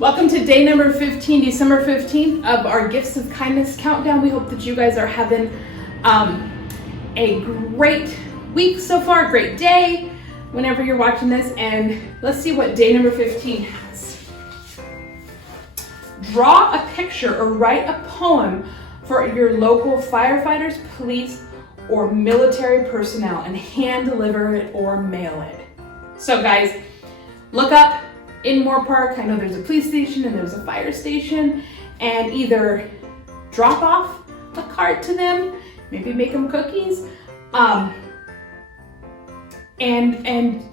Welcome to day number 15, December 15th of our Gifts of Kindness countdown. We hope that you guys are having a great week so far, great day, whenever you're watching this. And let's see what day number 15 has. Draw a picture or write a poem for your local firefighters, police, or military personnel and hand deliver it or mail it. So guys, look up in Moore Park. I know there's a police station and there's a fire station, and either drop off a card to them, maybe make them cookies, and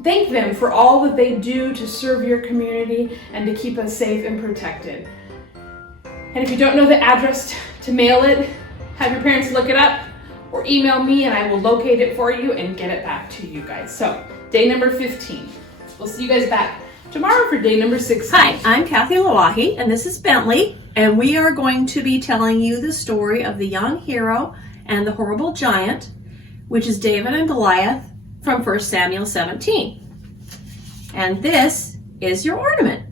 thank them for all that they do to serve your community and to keep us safe and protected. And if you don't know the address to mail it, have your parents look it up or email me and I will locate it for you and get it back to you guys. So day number 15. We'll see you guys back tomorrow for day number 16. Hi, I'm Kathy Lawahi, and this is Bentley, and we are going to be telling you the story of the young hero and the horrible giant, which is David and Goliath from 1 Samuel 17. And this is your ornament.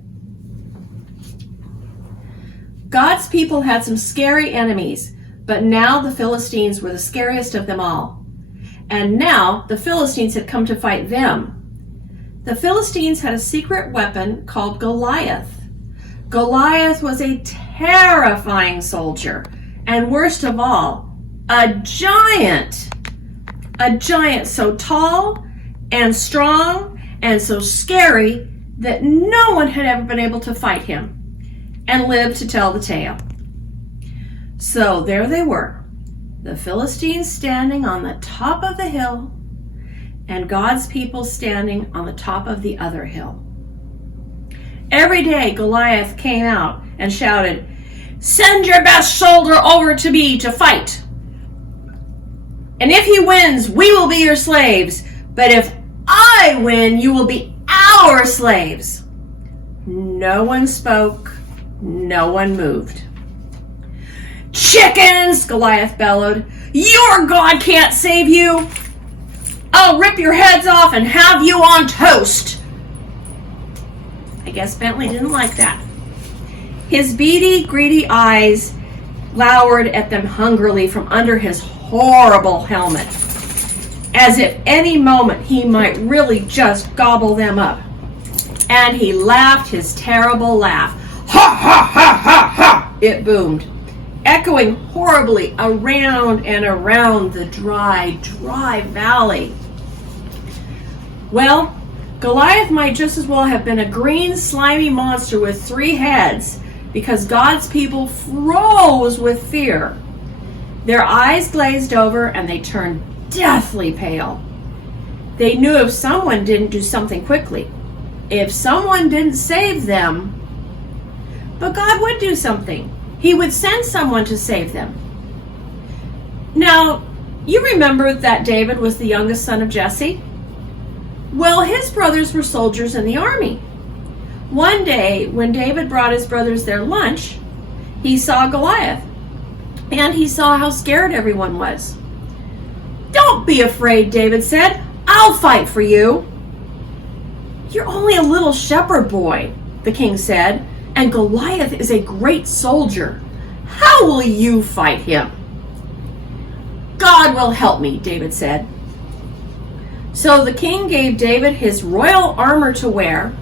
God's people had some scary enemies, but now the Philistines were the scariest of them all. And now the Philistines had come to fight them. The Philistines had a secret weapon called Goliath. Goliath was a terrifying soldier, and worst of all, a giant. A giant so tall and strong and so scary that no one had ever been able to fight him and live to tell the tale. So there they were, the Philistines standing on the top of the hill, and God's people standing on the top of the other hill. Every day Goliath came out and shouted, "Send your best soldier over to me to fight. And if he wins, we will be your slaves. But if I win, you will be our slaves." No one spoke, no one moved. "Chickens!" Goliath bellowed. "Your God can't save you. I'll rip your heads off and have you on toast." I guess Bentley didn't like that. His beady, greedy eyes glowered at them hungrily from under his horrible helmet, as if any moment he might really just gobble them up. And he laughed his terrible laugh. Ha ha ha ha ha! It boomed, echoing horribly around and around the dry, dry valley. Well, Goliath might just as well have been a green, slimy monster with 3 heads, because God's people froze with fear. Their eyes glazed over and they turned deathly pale. They knew if someone didn't do something quickly, if someone didn't save them, but God would do something. He would send someone to save them. Now, you remember that David was the youngest son of Jessie? Well, his brothers were soldiers in the army. One day, when David brought his brothers their lunch, he saw Goliath, and he saw how scared everyone was. "Don't be afraid," David said. "I'll fight for you." "You're only a little shepherd boy," the king said, "and Goliath is a great soldier. How will you fight him?" "God will help me," David said. So the king gave David his royal armor to wear,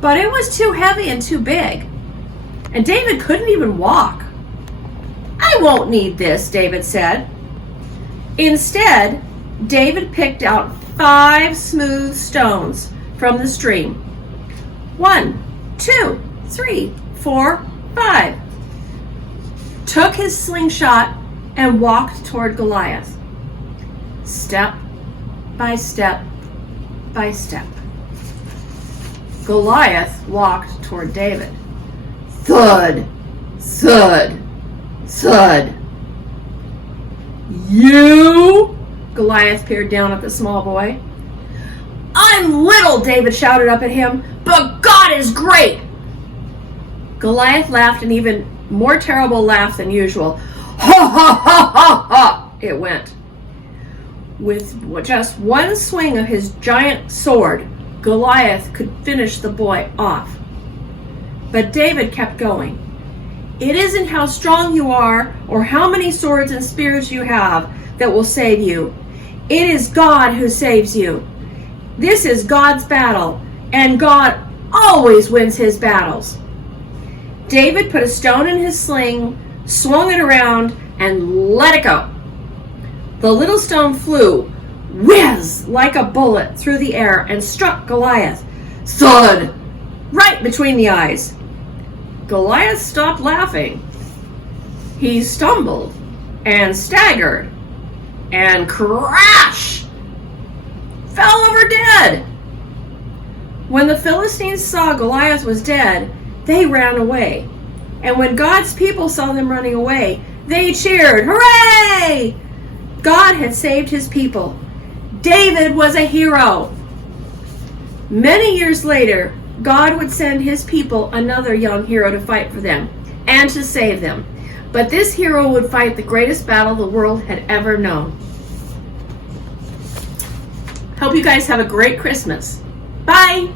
but it was too heavy and too big, and David couldn't even walk. "I won't need this," David said. Instead, David picked out 5 smooth stones from the stream. 1, 2, 3, 4, 5. Took his slingshot and walked toward Goliath. Step by step by step. Goliath walked toward David. Thud, thud, thud. "You?" Goliath peered down at the small boy. "I'm little," David shouted up at him, "but God is great." Goliath laughed an even more terrible laugh than usual. "Ha ha ha ha ha!" it went. With just one swing of his giant sword, Goliath could finish the boy off. But David kept going. It isn't how strong you are or how many swords and spears you have that will save you. It is God who saves you. This is God's battle, and God always wins his battles. David put a stone in his sling, swung it around, and let it go. The little stone flew, whiz, like a bullet through the air and struck Goliath, thud, right between the eyes. Goliath stopped laughing. He stumbled and staggered and crash, fell over dead. When the Philistines saw Goliath was dead, they ran away. And when God's people saw them running away, they cheered, "Hooray!" God had saved his people. David was a hero. Many years later, God would send his people another young hero to fight for them and to save them. But this hero would fight the greatest battle the world had ever known. Hope you guys have a great Christmas. Bye!